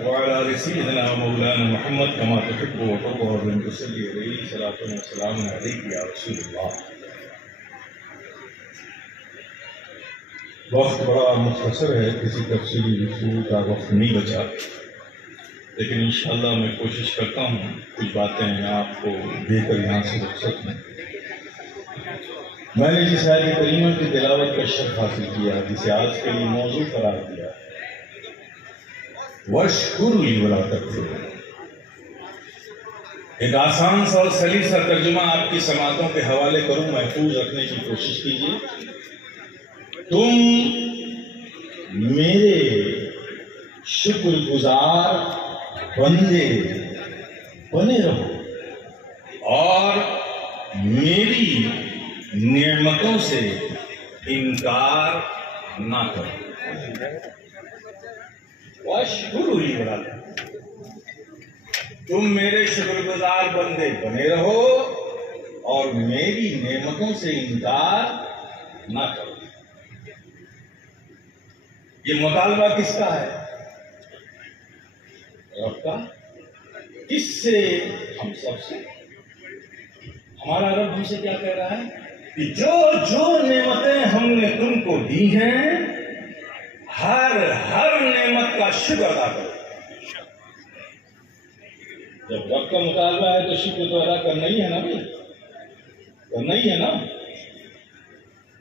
وعلى آل سيدنا مولانا محمد كما تحب وترضى وأن تصلي عليه صلاة وسلام عليك يا رسول الله. وقت بڑا مختصر ہے، کسی تفصیلی گفتگو کا وقت نہیں بچا، لیکن انشاءاللہ میں کوشش کرتا ہوں کچھ باتیں آپ کو دے کر یہاں سے رخصت ہوں. میں نے جس آیت کریمہ کی تلاوت کا شرف حاصل کیا، جسے آج کے لیے موضوع قرار دیا، وَاشْكُرُوا لِي وَلَا تَكْفُرُونِ، ایک آسان سا اور سلیس سا ترجمہ آپ کی سماعتوں کے حوالے کروں، محفوظ رکھنے کی کوشش کیجیے. تم میرے شکر گزار بندے بنے رہو اور میری نعمتوں سے انکار نہ کرو. واشکروا لی ولا تکفرون، تم میرے شکر گزار بندے بنے رہو اور میری نعمتوں سے انکار نہ کرو. یہ مطالبہ کس کا ہے؟ رب کا. کس سے؟ ہم سب سے. ہمارا رب ہم سے کیا کہہ رہا ہے کہ جو جو نعمتیں ہم نے تم کو دی ہیں، ہر نعمت کا شکر ادا کرو. جب رب کا مطالبہ ہے تو شکر تو ادا کرنا ہی ہے نا بھائی، کرنا ہی ہے نا.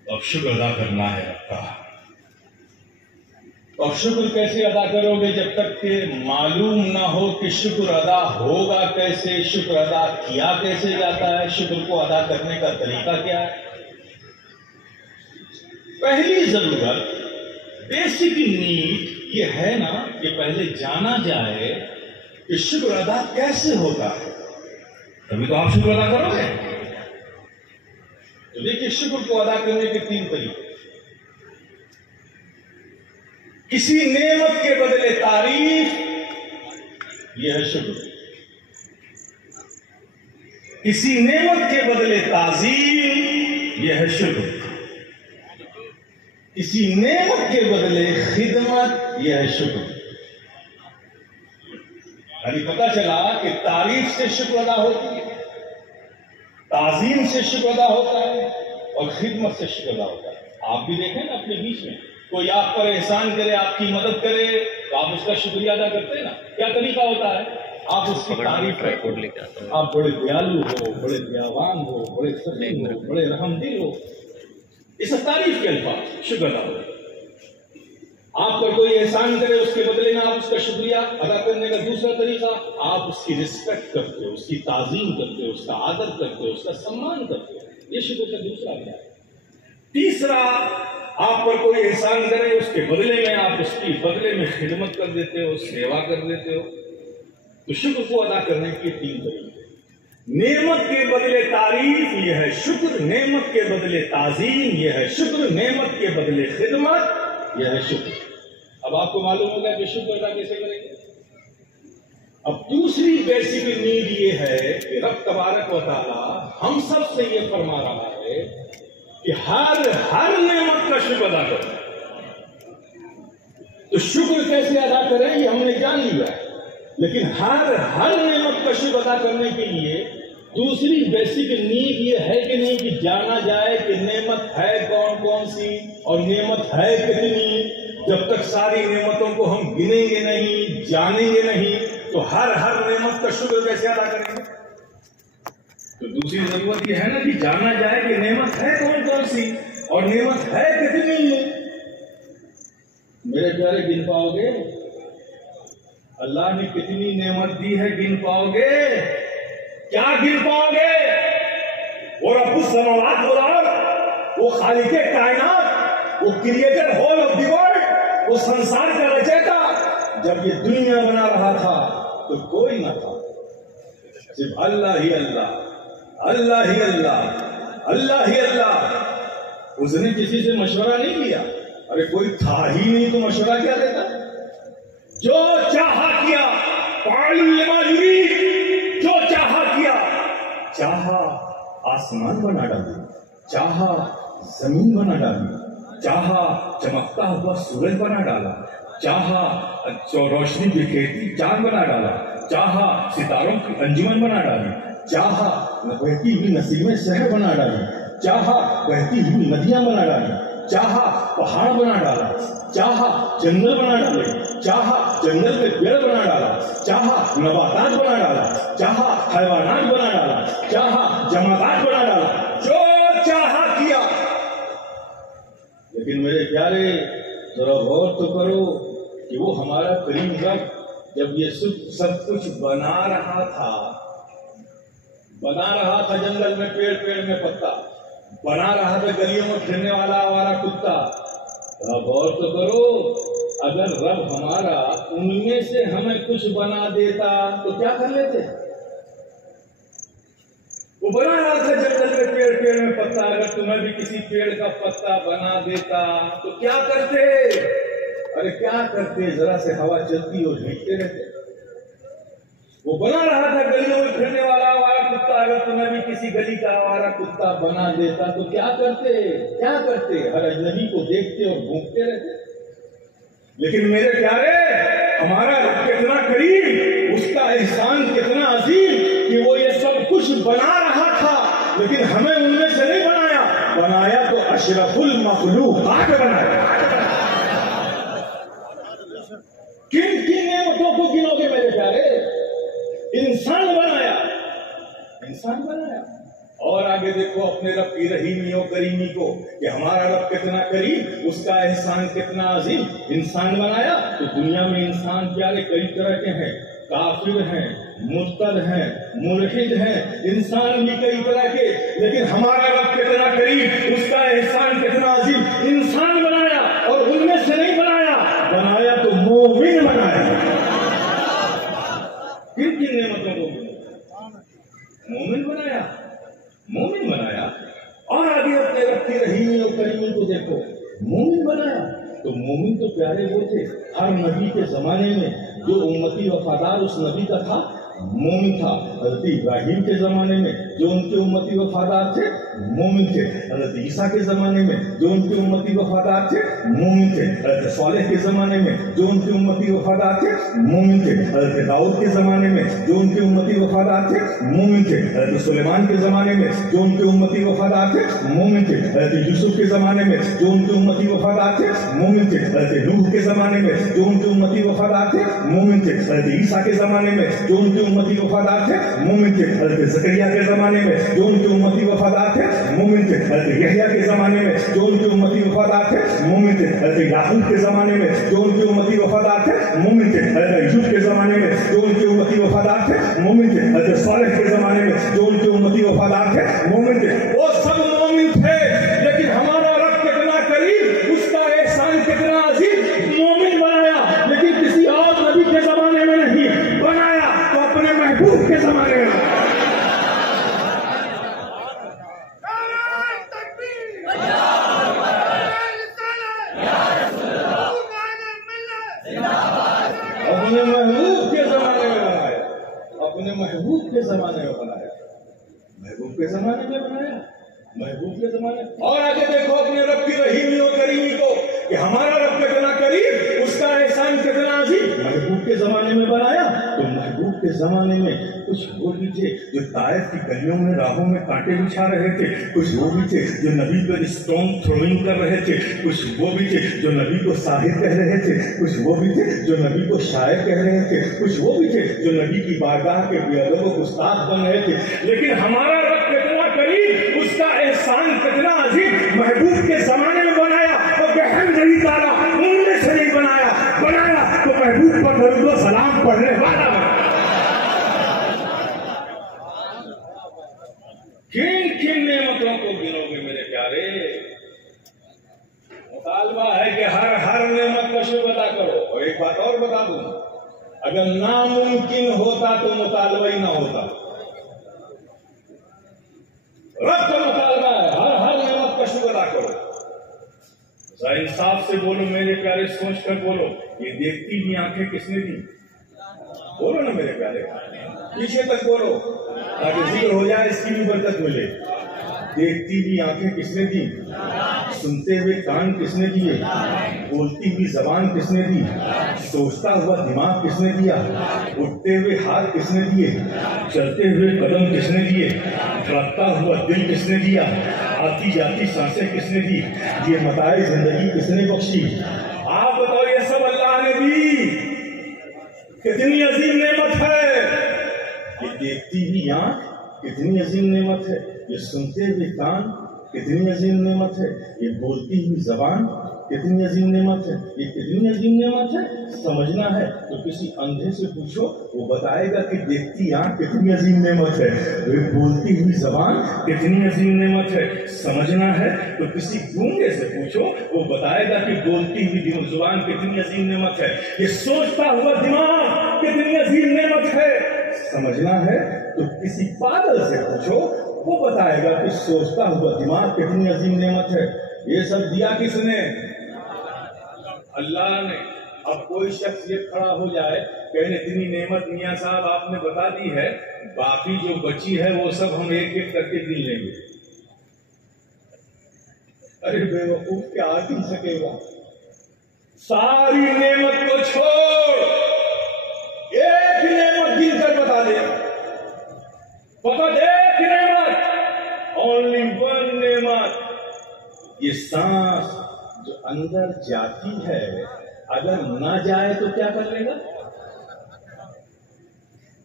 اب شکر ادا کرنا ہے رب کا. اور شکر کیسے ادا کرو گے جب تک کہ معلوم نہ ہو کہ شکر ادا ہوگا کیسے، شکر ادا کیا کیسے جاتا ہے، شکر کو ادا کرنے کا طریقہ کیا ہے. پہلی ضرورت، بیسک نیڈ یہ ہے نا کہ پہلے جانا جائے کہ شکر ادا کیسے ہوتا ہے، تبھی تو آپ شکر ادا کرو گے. تو دیکھیے، شکر کو ادا کرنے کے 3 طریقے. کسی نعمت کے بدلے تعریف، یہ ہے شکر. کسی نعمت کے بدلے تعظیم، یہ ہے شکر. کسی نعمت کے بدلے خدمت، یہ ہے شکر. یعنی پتہ چلا کہ تعریف سے شکر ادا ہوتی ہے، تعظیم سے شکر ادا ہوتا ہے اور خدمت سے شکر ادا ہوتا ہے. آپ بھی دیکھیں نا اپنے بیچ میں، کوئی آپ پر احسان کرے، آپ کی مدد کرے تو آپ اس کا شکریہ ادا کرتے ہیں نا. کیا طریقہ ہوتا ہے؟ آپ اس کی تعریف کرتے ہیں. آپ بڑے دیالو ہو، بڑے دیاوان ہو، بڑے سخی ہو، بڑے رحم دل ہو. یہ سب تعریف کے الفاظ، شکر ادا ہوتا ہے. آپ پر کوئی احسان کرے، اس کے بدلے میں آپ اس کا شکریہ ادا کرنے کا دوسرا طریقہ، آپ اس کی رسپیکٹ کرتے ہو، اس کی تعظیم کرتے ہو، اس کا آدر کرتے ہو، اس کا سمان کرتے ہو. یہ شکر کا دوسرا انداز ہے. تیسرا، آپ پر کوئی احسان کرے، اس کے بدلے میں آپ اس کی بدلے میں خدمت کر دیتے ہو، سیوا کر دیتے ہو. تو شکر کو ادا کرنے کے 3 طریقے. نعمت کے بدلے تعریف، یہ ہے شکر. نعمت کے بدلے تعظیم، یہ ہے شکر. نعمت کے بدلے خدمت، یہ ہے شکر. اب آپ کو معلوم ہوگا کہ شکر ادا کیسے کریں گے. اب دوسری بیسک نیڈ یہ ہے کہ رب تبارک و تعالی ہم سب سے یہ فرما رہا ہے کہ ہر نعمت کا شکر ادا کریں. تو شکر کیسے ادا کریں یہ ہم نے جان لیا ہے، لیکن ہر نعمت کا شکر ادا کرنے کے لیے دوسری بیسک نیڈ یہ ہے کہ نہیں کہ جانا جائے کہ نعمت ہے کون کون سی اور نعمت ہے کتنی. جب تک ساری نعمتوں کو ہم گنیں گے نہیں، جانیں گے نہیں، تو ہر نعمت کا شکر کیسے ادا کریں گے. تو دوسری ضرورت یہ ہے نا کہ جانا جائے کہ نعمت ہے کون کون سی اور نعمت ہے کتنی ہے. میرے پیارے، گن پاؤ گے اللہ نے کتنی نعمت دی ہے؟ گن پاؤ گے؟ کیا گن پاؤ گے؟ وہ رب السماوات والارض، وہ خالق کائنات، وہ creator whole of the world, وہ سنسار کا رچیتا. جب یہ دنیا بنا رہا تھا تو کوئی نہ تھا، صرف اللہ ہی اللہ، اللہ ہی اللہ، اللہ ہی اللہ. اس نے کسی سے مشورہ نہیں کیا. ارے کوئی تھا ہی نہیں تو مشورہ کیا دیتا؟ جو چاہا کیا، جو چاہا کیا. چاہا آسمان بنا ڈالی، چاہا زمین بنا ڈالی، چاہا چمکتا ہوا سورج بنا ڈالا، چاہا روشنی بکھیرتی چاند بنا ڈالا، چاہا ستاروں کی انجمن بنا ڈالی، چاہا بہتی ہوئی نسیمیں شہر بنا ڈالی، چاہا بہتی ہوئی ندیاں بنا ڈالی، چاہا پہاڑ بنا ڈالا، چاہا جنگل بنا ڈالے، چاہا جنگل میں پیڑ بنا ڈالا، چاہا نباتات بنا ڈالا، چاہا حیوانات بنا ڈالا، چاہا جمادات بنا ڈالا، جو چاہا کیا۔ لیکن میرے پیارے ذرا غور تو کرو کہ وہ ہمارا کریم رب جب یہ سب کچھ بنا رہا تھا جنگل میں پیڑ پیڑ میں پتا، بنا رہا تھا گلیوں میں پھرنے والا آوارہ کتا، غور تو کرو اگر رب ہمارا ان میں سے ہمیں کچھ بنا دیتا تو کیا کر لیتے؟ وہ بنا رہا تھا جنگل میں پیڑ پیڑ میں پتا، اگر تمہیں بھی کسی پیڑ کا پتا بنا دیتا تو کیا کرتے؟ ارے کیا کرتے؟ ذرا سے ہوا چلتی اور ہلتے رہتے۔ وہ بنا رہا تھا گلیوں میں پھرنے والا آوارہ کتا، اگر تمہیں بھی کسی گلی کا آوارہ کتا بنا دیتا تو کیا کرتے؟ ہر اجنبی کو دیکھتے اور بھونکتے رہتے۔ لیکن میرے پیارے ہمارا رب کتنا کریم، اس کا احسان کتنا عظیم کہ وہ یہ سب کچھ بنا رہا تھا لیکن ہمیں ان میں سے نہیں بنایا تو اشرف المخلوقات بنایا۔ کن نعمتوں کو گنو گے میرے پیارے؟ انسان بنایا اور آگے دیکھو اپنے رب کی رحیمی و کریمی کو کہ ہمارا رب کتنا کریم، اس کا احسان کتنا عظیم۔ انسان بنایا تو دنیا میں انسان پیارے کئی طرح کے ہیں، کافر ہیں، مرتد ہیں، ملحد ہیں، انسان بھی کئی طرح کے، لیکن ہمارا رب کتنا کریم، اس کا احسان کتنا عظیم۔ انسان بنایا اور ان میں سے نہیں بنایا تو مومن بنایا۔ کن نعمتوں کو مومن بنایا اور آگے اپنے رب کی رحیمی اور کریمی کو دیکھو، مومن بنایا تو مومن تو پیارے وہ تھے ہر نبی کے زمانے میں جو امتی وفادار اس نبی کا تھا مومن تھا۔ حضرت ابراہیم کے زمانے میں جو ان کے امتی وفادار تھے مومن تھے، حضرت عیسیٰ کے زمانے میں جو ان کے امتی وفادار تھے مومن تھے، حضرت صالح کے زمانے میں جو ان کے امتی وفادار تھے مومن تھے، حضرت داؤد کے زمانے میں جو ان کے امتی وفادار تھے مومن تھے، حضرت سلیمان کے زمانے میں جو ان کے امتی وفادار تھے مومن تھے، حضرت یوسف کے زمانے میں جو ان کے امتی وفادار تھے مومن تھے، حضرت نوح کے زمانے میں جو ان کے امتی وفادار تھے مومن تھے، حضرت عیسیٰ کے زمانے میں جو ان کے امتی وفادار تھے مومن تھے، حضرت زکریا کے زمانے میں جو ان کے امتی وفادار تھے مومن تھے، حضرت یحییٰ کے زمانے میں جو ان کے امتی وفادار تھے مومن تھے، حضرت یعقوب کے زمانے میں جو ان کے امتی وفادار تھے مومن تھے، حضرت ایوب کے زمانے میں جو ان کے امتی وفادار تھے مومن تھے، حضرت صالح کے زمانے میں جو ان کے امتی وفادار تھے مومن تھے۔ وہ سب مومن تھے لیکن ہمارا رب کتنا کریم، اس کا احسان کتنا عظیم، مومن بنایا لیکن کسی اور نبی کے زمانے میں نہیں بنایا تو اپنے محبوب کے زمانے میں۔ اپنے محبوب کے زمانے میں بنایا، اپنے محبوب کے زمانے میں بنایا، محبوب کے زمانے میں بنایا، محبوب کے زمانے۔ اور آگے دیکھو اپنے رب کی رحیمی و کریمی کو کہ ہمارا رب کتنا کریم، اس کا احسان کتنا عظیم۔ محبوب کے زمانے میں بنایا تو محبوب کے زمانے میں کچھ وہ بھی تھے جو طائف کی گلیوں میں راہوں میں کانٹے بچھا رہے تھے، کچھ وہ بھی تھے جو نبی پر اسٹون تھروئنگ کر رہے تھے، کچھ وہ بھی تھے جو نبی کو ساحر کہہ رہے تھے، کچھ وہ بھی تھے جو نبی کو شاعر کہہ رہے تھے، کچھ وہ بھی تھے جو نبی کی بارگاہ کے بے ادب و گستاخ بن رہے تھے۔ لیکن ہمارا رب کتنا کریم، اس کا احسان کتنا عظیم، محبوب کے زمانے میں بنایا تو بہن نہیں ڈالا، ان میں سے نہیں بنایا تو محبوب پر درود و سلام پڑھنے والا بنا۔ کن نعمتوں کو گنو گے میرے پیارے؟ مطالبہ ہے کہ ہر نعمت کا شکر ادا کرو۔ اور ایک بات اور بتا دوں، اگر ناممکن ہوتا تو مطالبہ ہی نہ ہوتا۔ رب کا مطالبہ ہے ہر نعمت کا شکر ادا کرو۔ ذرا انصاف سے بولو میرے پیارے، سوچ کر بولو، یہ دیکھتی ہوئی آنکھیں کس نے دی؟ بولو نا میرے پیارے، پیچھے تک بولو تاکہ ذکر ہو جائے، اس کی بھی برکت ملے۔ دیکھتی ہوئی آنکھیں کس نے دی؟ سنتے ہوئے کان کس نے دیے؟ بولتی ہوئی زبان کس نے دی؟ سوچتا ہوا دماغ کس نے دیا؟ اٹھتے ہوئے ہاتھ کس نے دیے؟ چلتے ہوئے قدم کس نے دیے؟ دھڑکتا ہوا دل کس نے دیا؟ آتی جاتی سانسیں کس نے دی؟ یہ متاع زندگی کس نے بخشی؟ آپ بتاؤ، یہ سب اللہ نے دی. کتنی عظیم نعمت ہے. یہ دیکھتی ہوئی آنکھ کتنی عظیم نعمت ہے. یہ سنتے ہوئے کان کتنی عظیم نعمت ہے. یہ بولتی ہوئی زبان کتنی عظیم نعمت ہے. یہ کتنی عظیم نعمت ہے. سمجھنا ہے تو کسی اندھے سے پوچھو، وہ بتائے گا کہ دیکھتی آنکھ کتنی عظیم نعمت ہے. یہ بولتی ہوئی زبان کتنی عظیم نعمت ہے. سمجھنا ہے تو کسی گونگے سے پوچھو، وہ بتائے گا کہ بولتی ہوئی زبان کتنی عظیم نعمت ہے. یہ سوچتا ہوا دماغ کتنی عظیم نعمت ہے. سمجھنا ہے تو کسی پاگل سے پوچھو، وہ بتائے گا کہ سوچتا ہوا دماغ کتنی عظیم نعمت ہے. یہ سب دیا کس نے؟ اللہ نے. اب کوئی شخص یہ کھڑا ہو جائے کہ اتنی نعمت میاں صاحب آپ نے بتا دی ہے، باقی جو بچی ہے وہ سب ہم ایک ایک کر کے گن لیں گے. ارے بے وقوف، کیا گن سکے گا؟ ساری نعمت کو چھوڑ، ایک نعمت گن کر بتا دے. فقط ایک نعمت، اونلی ون نعمت. یہ سانس جو اندر جاتی ہے، اگر نہ جائے تو کیا کر لے گا؟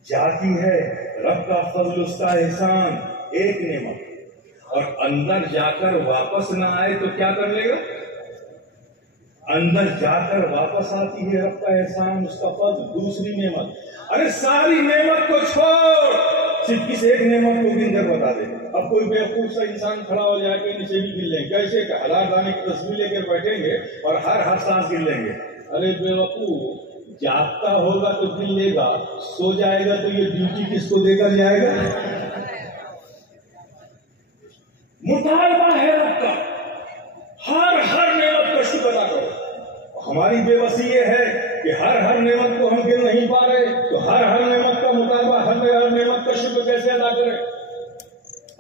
جاتی ہے. رب کا فضل، اس کا احسان، ایک نعمت. اور اندر جا کر واپس نہ آئے تو کیا کر لے گا؟ اندر جا کر واپس آتی ہے رب کا احسان، اس کا فضل، دوسری نعمت. ارے ساری نعمت کو چھوڑ، صرف کس ایک نعمت کو گن کر بتا دے. اب کوئی بیوقوف سا انسان کھڑا ہو جائے کہ نیچے بھی گن لیں. کیسے کہ ہزار دانے کی تصویر لے کر بیٹھیں گے اور ہر سانس گن لیں گے. ارے بیوقوف، جاگتا ہوگا تو گن لے گا، سو جائے گا تو یہ ڈیوٹی کس کو دے کر جائے گا؟ مطالبہ ہے رب کا، ہر نعمت کا شکر ادا کرو. ہماری بے بسی یہ ہے کہ ہر نعمت کو ہم گن نہیں پا رہے، تو ہر نعمت کا مطالبہ، ہر نعمت کا شکر کیسے ادا کریں؟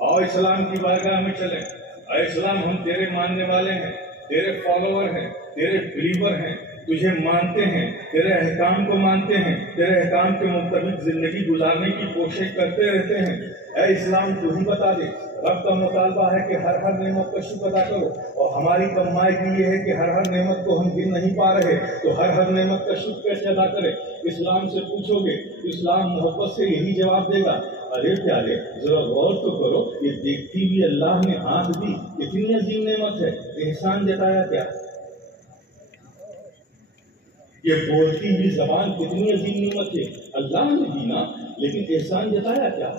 آؤ اسلام کی بارگاہ میں چلیں. اے اسلام، ہم تیرے ماننے والے ہیں، تیرے فالوور ہیں، تیرے بلیور ہیں، تجھے مانتے ہیں، تیرے احکام کو مانتے ہیں، تیرے احکام کے مطابق زندگی گزارنے کی کوشش کرتے رہتے ہیں. اے اسلام، تو ہی بتا دے. رب کا مطالبہ ہے کہ ہر نعمت کا شکر ادا کرو، اور ہماری کمائی یہ ہے کہ ہر نعمت کو ہم گن نہیں پا رہے، تو ہر نعمت کا شکر کیسے ادا کرے؟ اسلام سے پوچھو گے، اسلام محبت سے یہی جواب دے گا. ارے پیارے، ذرا غور تو کرو، یہ دیکھتی بھی اللہ نے آنکھ دی، کتنی عظیم نعمت ہے. احسان جتایا کیا؟ یہ بولتی ہوئی زبان کتنی عظیم نعمت ہے، اللہ نے دی نا، لیکن احسان جتایا کیا؟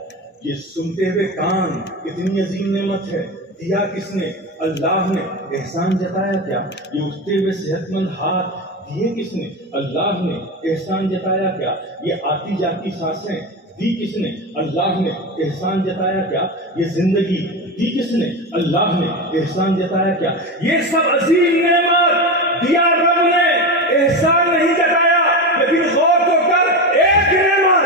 یہ سنتے ہوئے کان کتنی عظیم نعمت ہے، دیا کس نے؟ اللہ نے. احسان جتایا کیا؟ یہ اٹھتے ہوئے صحت مند ہاتھ دیے کس نے؟ اللہ نے. احسان جتایا کیا؟ یہ آتی جاتی سانسیں دی کس نے؟ اللہ نے. احسان جتایا کیا؟ یہ زندگی دی کس نے؟ اللہ نے. احسان جتایا کیا؟ یہ سب عظیم نعمت دیا رب نے، احسان نہیں جتایا. لیکن غور تو کر، ایک نعمت،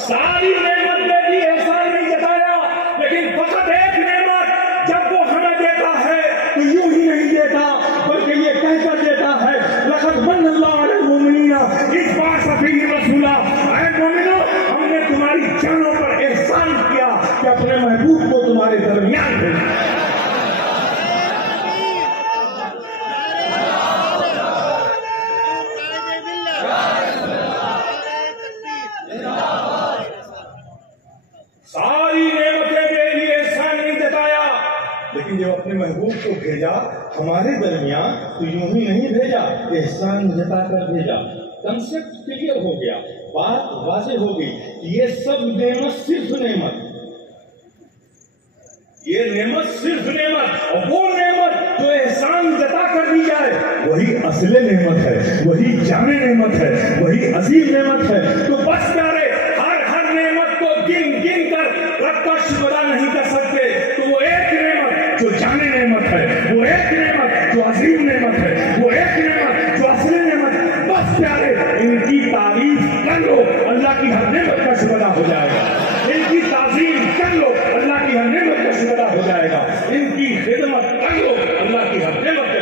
ساری نعمت دے دی، احسان نہیں جتایا. لیکن فقط ایک نعمت جب وہ ہمیں دیتا ہے تو یوں ہی نہیں دیتا، بلکہ یہ کہہ کر دیتا ہے، لقد من اللہ علی المؤمنین اذ بعث فیہم رسولا. اے مومنو، ہم نے تمہاری جانوں پر احسان کیا کہ اپنے محبوب کو تمہارے درمیان بھیجا. ساری نعمتیں دے دی، احسان نہیں جتایا. لیکن جب اپنے محبوب کو بھیجا ہمارے درمیان تو یوں ہی نہیں بھیجا، احسان جتا کر بھیجا. کنسپٹ کلیئر ہو گیا، بات واضح ہو گئی. یہ سب نعمت صرف نعمت، یہ نعمت صرف نعمت، اور وہ نعمت جو احسان جتا کر دی جائے وہی اصل نعمت ہے، وہی جامع نعمت ہے، وہی عظیم نعمت ہے. تو بس پیارے، ہر نعمت کو گن کر رب کا شکر ادا نہیں کر سکتے. تو وہ ایک نعمت جو جامع نعمت ہے، وہ ایک نعمت جو عظیم نعمت ہے، وہ ایک نعمت جو اصل نعمت ہے. بس پیارے، ان کی تعریف کر لو، اللہ کی ہر نعمت کا شکر ادا ہو جائے گا. ان کی تعظیم کر لو، اللہ کی ہر نعمت کا شکر ادا ہو جائے گا. ان کی خدمت کر لو، اللہ کی ہر نعمت کا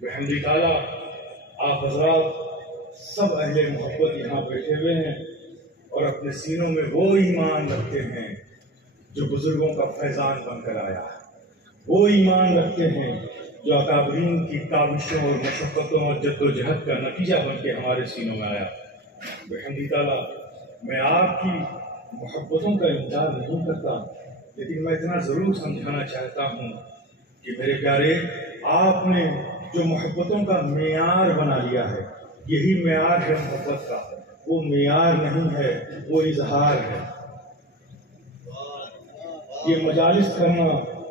بحمد تعالیٰ آپ حضرات سب اہل محبت یہاں بیٹھے ہوئے ہیں اور اپنے سینوں میں وہ ایمان رکھتے ہیں جو بزرگوں کا فیضان بن کر آیا ہے، وہ ایمان رکھتے ہیں جو اکابرین کی کاوشوں اور مشقتوں اور جد و جہد کا نتیجہ بن کے ہمارے سینوں میں آیا۔ بحمد تعالیٰ میں آپ کی محبتوں کا انکار نہیں کرتا، لیکن میں اتنا ضرور سمجھانا چاہتا ہوں کہ میرے پیارے، آپ نے جو محبتوں کا معیار بنا لیا ہے، یہی معیار ہے محبت کا، وہ معیار نہیں ہے، وہ اظہار ہے۔ یہ مجالس کرنا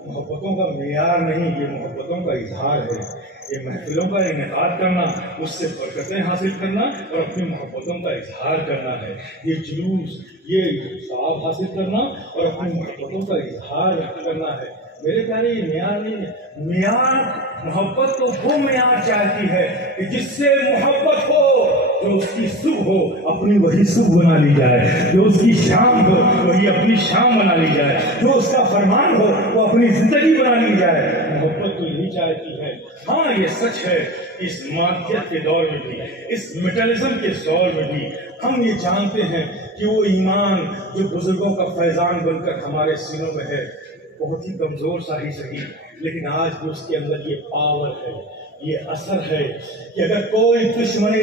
محبتوں کا معیار نہیں، یہ محبتوں کا اظہار ہے۔ یہ محفلوں کا انعقاد کرنا، اس سے برکتیں حاصل کرنا اور اپنی محبتوں کا اظہار کرنا ہے۔ یہ جلوس، یہ ثواب حاصل کرنا اور اپنی محبتوں کا اظہار کرنا ہے۔ میرے پیارے، یہ معیار نہیں ہے۔ معیار محبت تو وہ معیار چاہتی ہے کہ جس سے محبت ہو، جو اس کی صبح ہو اپنی وہی صبح بنا لی جائے، جو اس کی شام ہو وہی اپنی شام بنا لی جائے، جو اس کا فرمان ہو وہ اپنی زندگی بنا لی جائے۔ محبت تو یہی چاہتی ہے۔ ہاں، یہ سچ ہے، اس مادیت کے دور میں بھی، اس میٹلزم کے دور میں بھی ہم یہ جانتے ہیں کہ وہ ایمان جو بزرگوں کا فیضان بن کر ہمارے سینوں میں ہے، بہت ہی کمزور سا ہی صحیح، لیکن آج بھی اس کے اندر یہ پاور ہے، یہ اثر ہے کہ اگر کوئی دشمن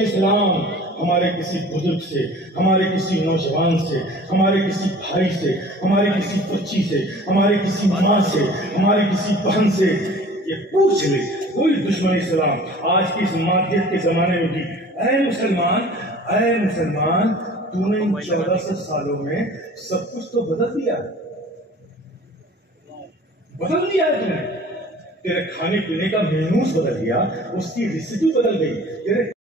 اسلام ہمارے کسی بزرگ سے، ہمارے کسی نوجوان سے، ہمارے کسی بھائی سے، ہمارے کسی بچی سے، ہمارے کسی ماں سے، ہمارے کسی بہن سے یہ پوچھ لے، کوئی دشمن اسلام آج کی اس مادیت کے زمانے میں بھی، اے مسلمان، تو نے ان 1400 سالوں میں سب کچھ تو بدل دیا ہے، تم نے۔ تیرے کھانے پینے کا مینوز بدل گیا، اس کی ریسیپی بدل گئی، تیرے